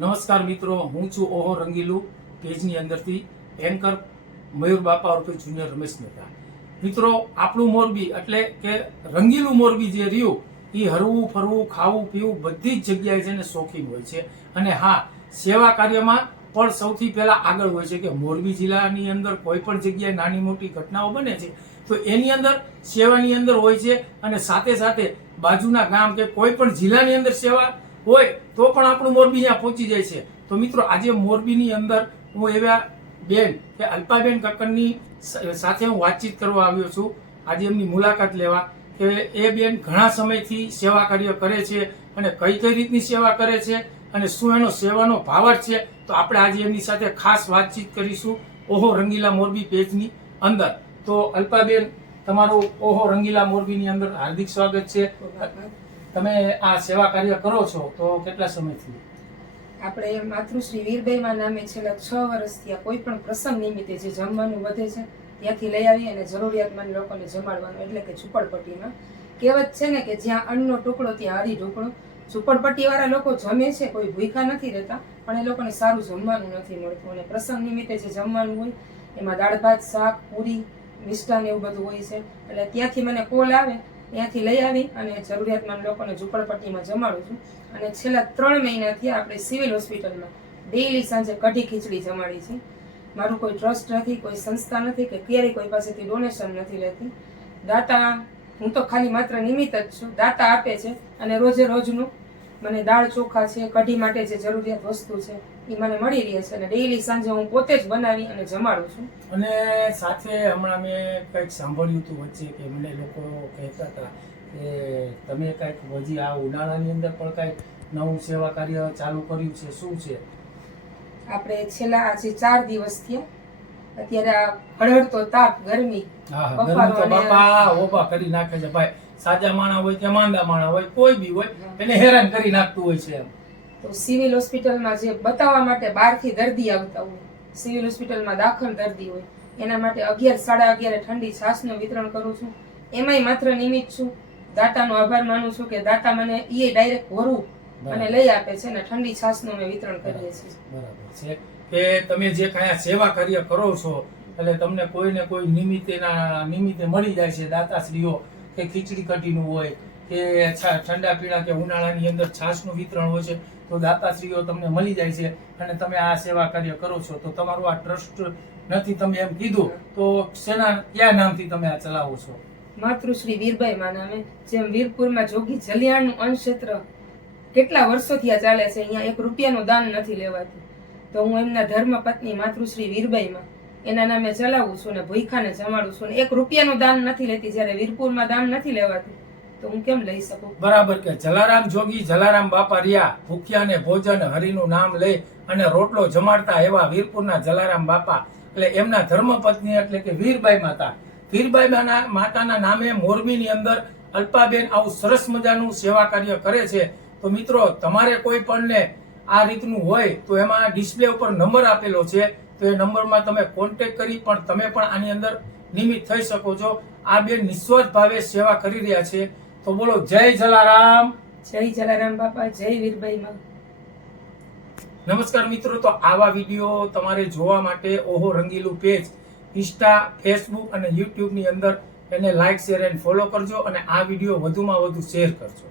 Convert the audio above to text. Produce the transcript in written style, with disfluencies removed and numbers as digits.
નમસ્કાર મિત્રો, હું છું ઓહો રંગીલું પેજની અંદરથી એન્કર મયુર બાપા ઉર્ફે જુનિયર રમેશ મહેતા. મિત્રો, આપણું મોરબી એટલે કે રંગીલું મોરબી જે રહ્યું એ હરવું ફરવું ખાવું પીવું બધી જ જગ્યાએ છે ને શોખીન હોય છે. અને હા, સેવા કાર્યમાં પણ સૌથી પહેલા આગળ હોય છે કે મોરબી જિલ્લાની અંદર કોઈ પણ જગ્યાએ નાની મોટી ઘટનાઓ બને છે તો એની અંદર સેવાની અંદર હોય છે. અને સાથે સાથે બાજુના ગામ કે કોઈ પણ જિલ્લાની અંદર સેવા હોય તો પણ આપણું મોરબી ત્યાં પહોંચી જાય છે. તો મિત્રો, આજે મોરબીની અંદર હું એવા બેન કે અલ્પાબેન કક્કરની સાથે હું વાતચીત કરવા આવ્યો છું. આજે એમની મુલાકાત લેવા કે એ બેન ઘણા સમયથી સેવા કાર્ય કરે છે અને કઈ કઈ રીતની સેવા કરે છે અને શું એનો સેવાનો ભાવાર્થ છે. તો આપણે આજે એમની સાથે ખાસ વાતચીત કરીશું ઓહો રંગીલા મોરબી પેજની અંદર. તો અલ્પાબેન, તમારું ઓહો રંગીલા મોરબીની અંદર હાર્દિક સ્વાગત છે. તમે આ સેવા કાર્ય કરો છો તો કેટલા સમયથી? આપણે માતૃશ્રી વીરબાઈમાં નામે છેલ્લા 6 વર્ષથી કોઈ પણ પ્રસંગ નિમિત્તે જે જમવાનું વધે છે ત્યાંથી લઈ આવી અને જરૂરિયાતમંદ લોકોને જમાડવાનું, એટલે કે ઝૂંપડપટ્ટીમાં કહેવત છે ને કે જ્યાં અન્નનો ટુકડો ત્યાં હરી ઢોકળો. ઝૂંપડપટ્ટીવાળા લોકો જમે છે, કોઈ ભૂખ્યા નથી રહેતા, પણ એ લોકોને સારું જમવાનું નથી મળતું. અને પ્રસંગ નિમિત્તે જે જમવાનું હોય એમાં દાળ ભાત, શાક, પૂરી, મિષ્ટાન એવું બધું હોય છે. એટલે ત્યાંથી મને કોલ આવે, ત્યાંથી લઈ આવી અને જરૂરિયાતમંદ લોકોને ઝૂંપડપટ્ટીમાં જમાડું છું. અને છેલ્લા 3 મહિનાથી આપણે સિવિલ હોસ્પિટલમાં ડેઈલી સાંજે કઢી ખીચડી જમાડી છે. મારું કોઈ ટ્રસ્ટ નથી, કોઈ સંસ્થા નથી કે ક્યારેય કોઈ પાસેથી ડોનેશન નથી લેતી. દાતા હું તો ખાલી માત્ર નિમિત્ત જ છું. દાતા આપે છે અને રોજે રોજનું મને દાળ ચોખા છે, કઢી માટે જે જરૂરિયાત વસ્તુ છે એ મને મળી રહે છે. અને ડેઈલી સાંજે હું પોતે જ બનાવી અને જમાડું છું. અને સાથે હમણાં મેં કંઈક સાંભળ્યું હતું વચ્ચે કે મને લોકો કહેતા હતા કે તમે કંઈક હજી આ ઉનાળાની અંદર પણ કંઈક નવું સેવા કાર્ય ચાલુ કર્યું છે. શું છે? આપણે છેલ્લા આજે 4 દિવસ થયા, અત્યારે આ હળહળતો તાપ, ગરમી, ગરમી તો બાપા ઓબા કરી નાખે છે ભાઈ. સાજા માણા હોય કે માંદા માણા હોય, કોઈ બી હોય એને હેરાન કરી નાખતું હોય છે. તો સિવિલ હોસ્પિટલમાં જે બતાવવા માટે બહારથી દર્દી આવતા હોય, સિવિલ હોસ્પિટલમાં દાખલ દર્દી હોય, એના માટે 11, 11:30 ઠંડી છાશનું વિતરણ કરું છું. એમાંય માત્ર નિમિત્ત છું. દાતાનો આભાર માનું છું કે દાતા મને એ ડાયરેક્ટ ભરવું અને લઈ આપે છે અને ઠંડી છાશનું અમે વિતરણ કરીએ છીએ. બરાબર છે કે તમે જે કયા સેવા કાર્ય કરો છો એટલે તમને કોઈ ને કોઈ નિમિત્તે મળી જાય છે. દાતાશ્રીઓ કે ખીચડી કઢીનું હોય કે ઠંડા પીણા કે ઉનાળાની અંદર છાશનું વિતરણ હોય છે તો દાતાશ્રીઓ તમને મળી જાય છે અને તમે આ સેવા કાર્ય કરો છો. તો તમારું આ ટ્રસ્ટ નથી તમે એમ કીધું, તો કયા નામથી તમે આ ચલાવો છો? માતૃશ્રી વીરબાઈમાં નામે. જેમ વીરપુરમાં જોગી જલિયાણનું અન્નક્ષેત્ર કેટલા વર્ષોથી આ ચાલે છે, અહીંયા 1 રૂપિયાનું દાન નથી લેવાતું. તો હું એમના ધર્મપત્ની માતૃશ્રી વીરબાઈમાં એના નામે ચલાવું છું અને ભૂખાને જમાડું છું. 1 રૂપિયાનું દાન નથી લેતી. જ્યારે વીરપુરમાં દાન નથી લેવાતું તો હું કેમ લઈ શકું? બરાબર કે જલારામ જોગી જલારામ બાપા રહ્યા, ભૂખ્યાને ભોજન હરિનું નામ લઈ અને રોટલો જમાડતા એવા વીરપુરના જલારામ બાપા એટલે એમના ધર્મપત્ની એટલે કે વીરબાઈ માતા. વીરબાઈ માતાના નામે મોરબીની અંદર અલ્પાબેન આવું સરસ મજાનું સેવા કાર્ય કરે છે. તો મિત્રો, તમારે કોઈ પણને આ રીતનું હોય તો એમાં ડિસ્પ્લે ઉપર નંબર આપેલો છે, તો એ નંબરમાં તમે કોન્ટેક્ટ કરી પણ તમે પણ આની અંદર નિમિત્ત થઈ શકો છો. આ બેન નિસ્વાર્થ ભાવે સેવા કરી રહ્યા છે. તો બોલો જય જલારામ. જય જલારામ બાપા, જય વીરબાઈમાં. નમસ્કાર મિત્રો, તો આવા વિડીયો તમારે જોવા માટે ઓહો રંગીલું પેજ ઇન્સ્ટા, ફેસબુક અને યુટ્યુબની અંદર એને લાઈક, શેર એન્ડ ફોલો કરજો અને આ વિડીયો વધુમાં વધુ શેર કરજો.